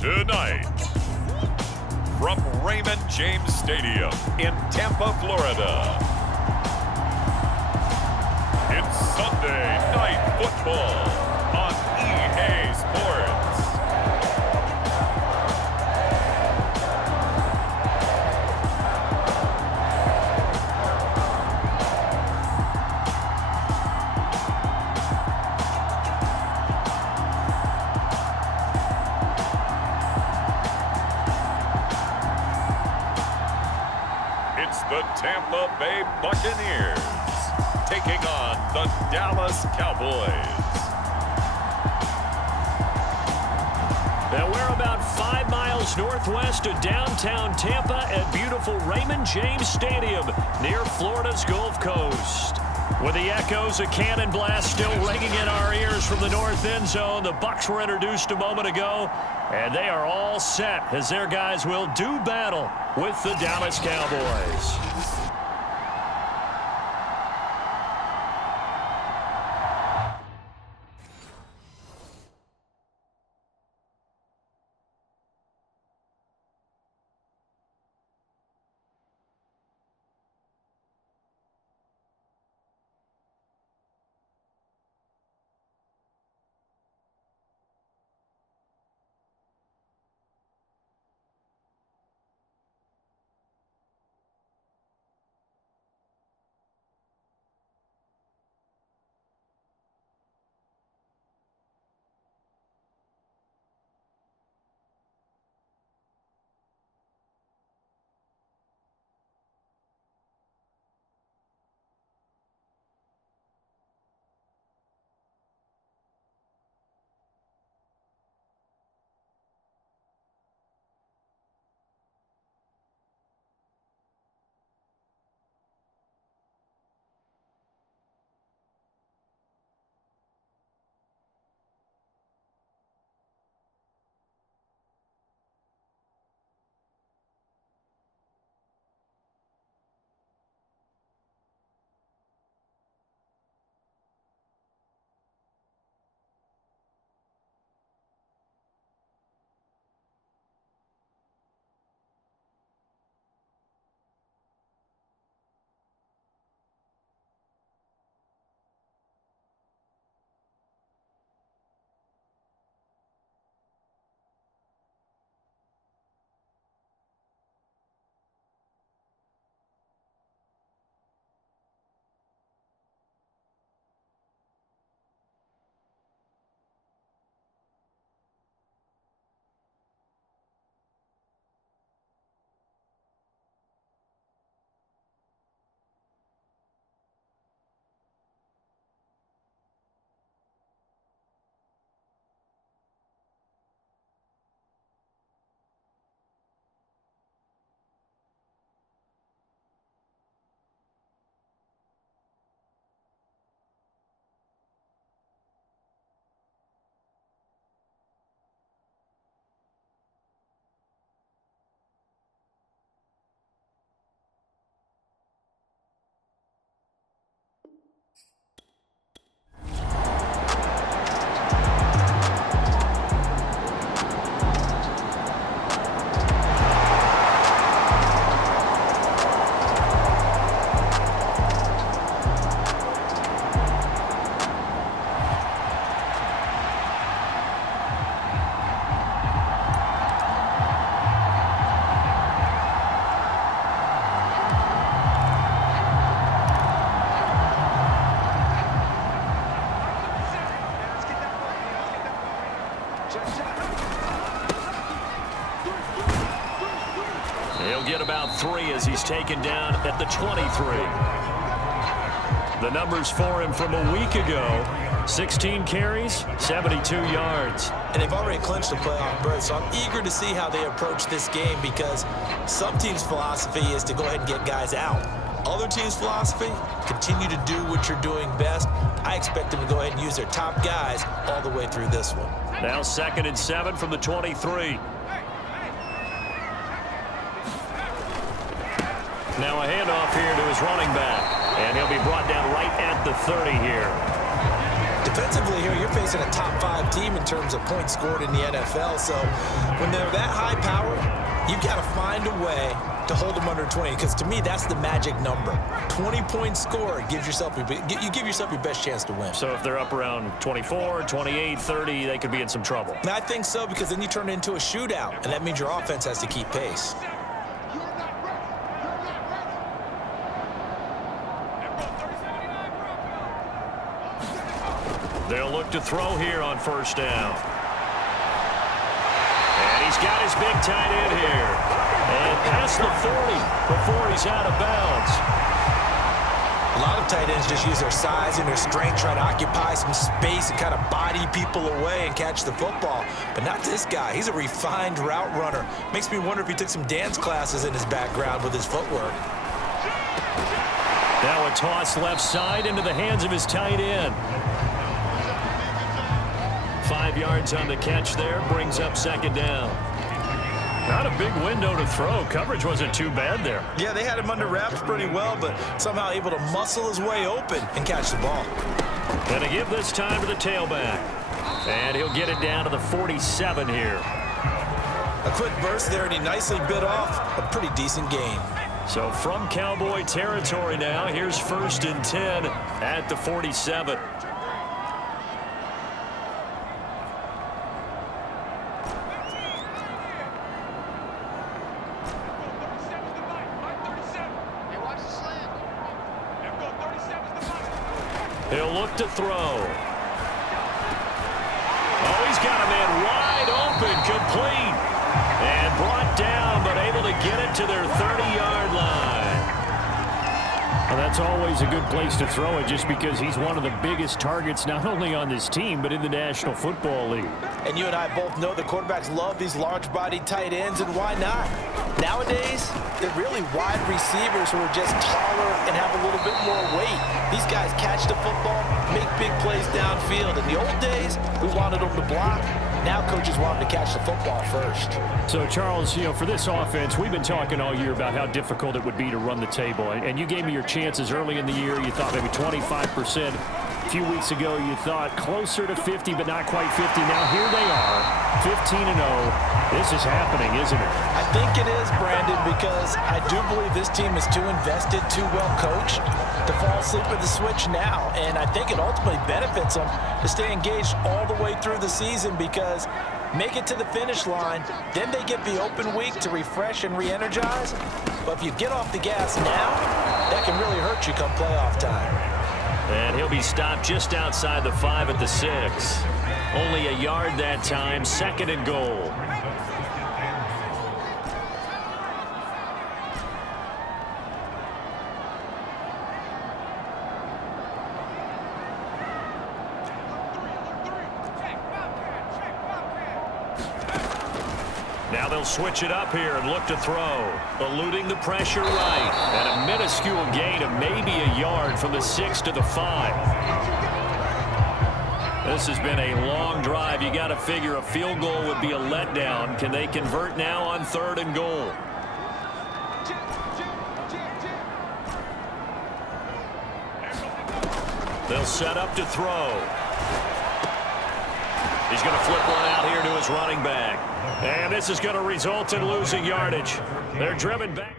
Tonight, from Raymond James Stadium in Tampa, Florida, it's Sunday Night Football on EA Sports. It's the Tampa Bay Buccaneers taking on the Dallas Cowboys. And we're about 5 miles northwest of downtown Tampa at beautiful Raymond James Stadium near Florida's Gulf Coast. With the echoes of cannon blast still ringing in our ears from the north end zone, the Bucs were introduced a moment ago, and they are all set as their guys will do battle with the Dallas Cowboys. He'll get about 3 as he's taken down at the 23. The numbers for him from a week ago: 16 carries, 72 yards. And they've already clinched a playoff berth, so I'm eager to see how they approach this game, because some teams' philosophy is to go ahead and get guys out. Other teams' philosophy, continue to do what you're doing best. I expect them to go ahead and use their top guys all the way through this one. Now 2nd and 7 from the 23. Now a handoff here to his running back, and he'll be brought down right at the 30 here. Offensively here, you're facing a top 5 team in terms of points scored in the NFL. So when they're that high power, you've got to find a way to hold them under 20, because to me, that's the magic number. 20 points scored gives yourself you give yourself your best chance to win. So if they're up around 24, 28, 30, they could be in some trouble. And I think so, because then you turn it into a shootout, and that means your offense has to keep pace. They'll look to throw here on first down. And he's got his big tight end here. And past the 40 before he's out of bounds. A lot of tight ends just use their size and their strength, try to occupy some space and kind of body people away and catch the football. But not this guy. He's a refined route runner. Makes me wonder if he took some dance classes in his background with his footwork. Now a toss left side into the hands of his tight end. 5 yards on the catch there, brings up second down. Not a big window to throw. Coverage wasn't too bad there. Yeah, they had him under wraps pretty well, but somehow able to muscle his way open and catch the ball. Going to give this time to the tailback. And he'll get it down to the 47 here. A quick burst there, and he nicely bit off a pretty decent gain. So from Cowboy territory now, here's 1st and 10 at the 47. He'll look to throw. Oh, he's got a man wide open, complete. And brought down, but able to get it to their 30-yard line. Well, that's always a good place to throw it, just because he's one of the biggest targets not only on this team, but in the National Football League. And you and I both know the quarterbacks love these large-bodied tight ends, and why not? Nowadays, they're really wide receivers who are just taller and have a little bit more weight. These guys catch the football, make big plays downfield. In the old days, we wanted them to block. Now coaches want them to catch the football first. So, Charles, you know, for this offense, we've been talking all year about how difficult it would be to run the table. And you gave me your chances early in the year. You thought maybe 25%. A few weeks ago, you thought closer to 50, but not quite 50. Now here they are, 15-0. This is happening, isn't it? I think it is, Brandon, because I do believe this team is too invested, too well coached to fall asleep at the switch now. And I think it ultimately benefits them to stay engaged all the way through the season, because make it to the finish line, then they get the open week to refresh and re-energize. But if you get off the gas now, that can really hurt you come playoff time. And he'll be stopped just outside the 5 at the 6. Only a yard that time, 2nd and goal. Now they'll switch it up here and look to throw. Eluding the pressure right. And a minuscule gain of maybe a yard from the 6 to the 5. This has been a long drive. You got to figure a field goal would be a letdown. Can they convert now on 3rd and goal? They'll set up to throw. He's going to flip one out here to his running back. And this is going to result in losing yardage. They're driven back.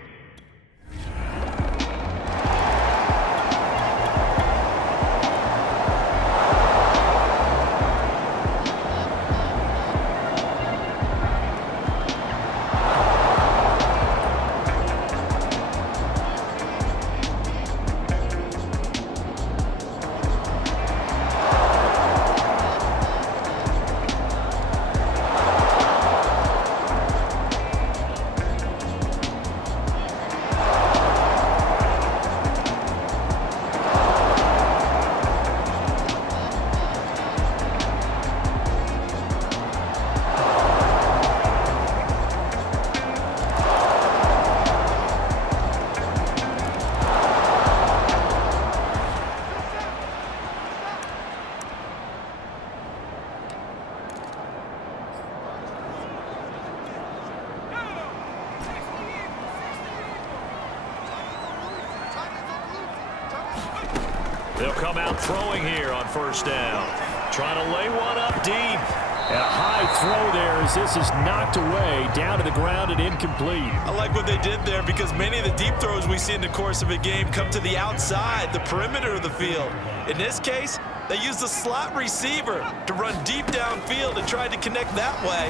come out throwing here on first down. Trying to lay one up deep. And a high throw there as this is knocked away down to the ground and incomplete. I like what they did there because many of the deep throws we see in the course of a game come to the outside, the perimeter of the field. In this case, they used the slot receiver to run deep downfield and tried to connect that way.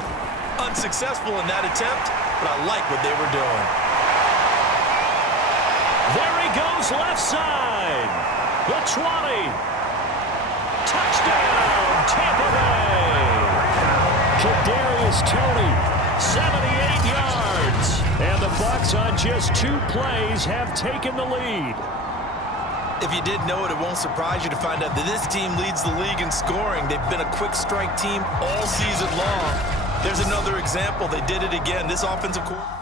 Unsuccessful in that attempt, but I like what they were doing. There he goes left side. The 20. Touchdown, Tampa Bay. Kadarius Toney, 78 yards. And the Bucs on just 2 plays have taken the lead. If you didn't know it, it won't surprise you to find out that this team leads the league in scoring. They've been a quick strike team all season long. There's another example. They did it again. This offensive coordinator.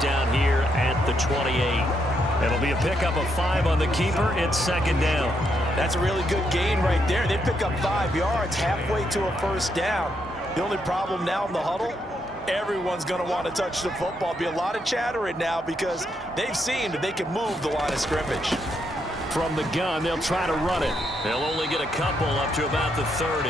Down here at the 28. It'll be a pickup of 5 on the keeper. It's second down. That's a really good gain right there. They pick up 5 yards halfway to a first down. The only problem now in the huddle, everyone's going to want to touch the football. Be a lot of chattering now because they've seen that they can move the line of scrimmage. From the gun, they'll try to run it. They'll only get a couple up to about the 30.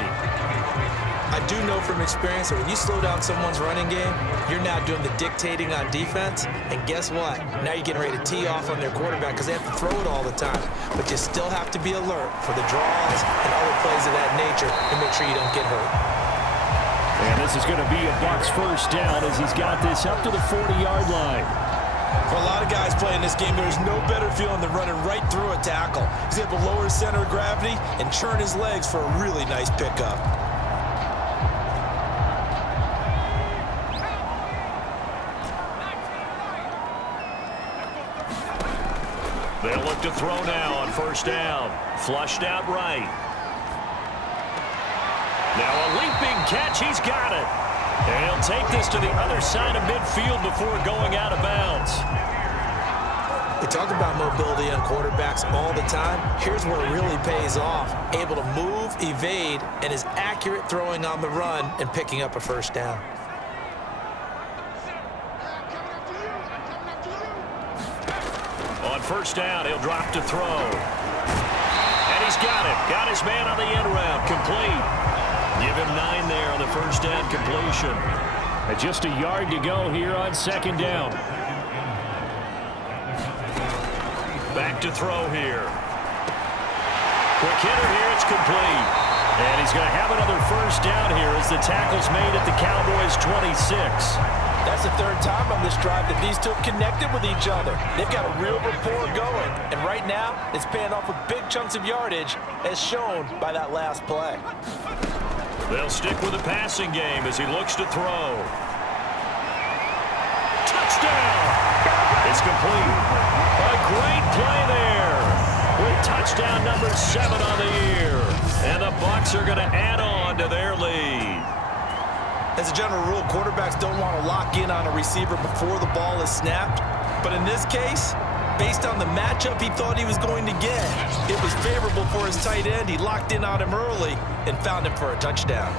I do know from experience that when you slow down someone's running game, you're now doing the dictating on defense. And guess what? Now you're getting ready to tee off on their quarterback because they have to throw it all the time. But you still have to be alert for the draws and other plays of that nature and make sure you don't get hurt. And this is going to be a Bucs first down as he's got this up to the 40-yard line. For a lot of guys playing this game, there's no better feeling than running right through a tackle. He's able to lower his center of gravity and churn his legs for a really nice pickup. They'll look to throw now on first down. Flushed out right. Now a leaping catch. He's got it. And he'll take this to the other side of midfield before going out of bounds. We talk about mobility on quarterbacks all the time. Here's where it really pays off. Able to move, evade, and is accurate throwing on the run and picking up a first down. On first down, he'll drop to throw. And he's got it. Got his man on the end route. Complete. Give him 9 there on the first down completion. And just a yard to go here on second down. Back to throw here. Quick hitter here. It's complete. And he's going to have another first down here as the tackle's made at the Cowboys' 26. That's the 3rd time on this drive that these two have connected with each other. They've got a real rapport going. And right now, it's paying off with big chunks of yardage, as shown by that last play. They'll stick with the passing game as he looks to throw. Touchdown! It's complete. A great play there with touchdown number 7 on the year. And the Bucs are going to add on to their lead. As a general rule, quarterbacks don't want to lock in on a receiver before the ball is snapped. But in this case, based on the matchup he thought he was going to get, it was favorable for his tight end. He locked in on him early and found him for a touchdown.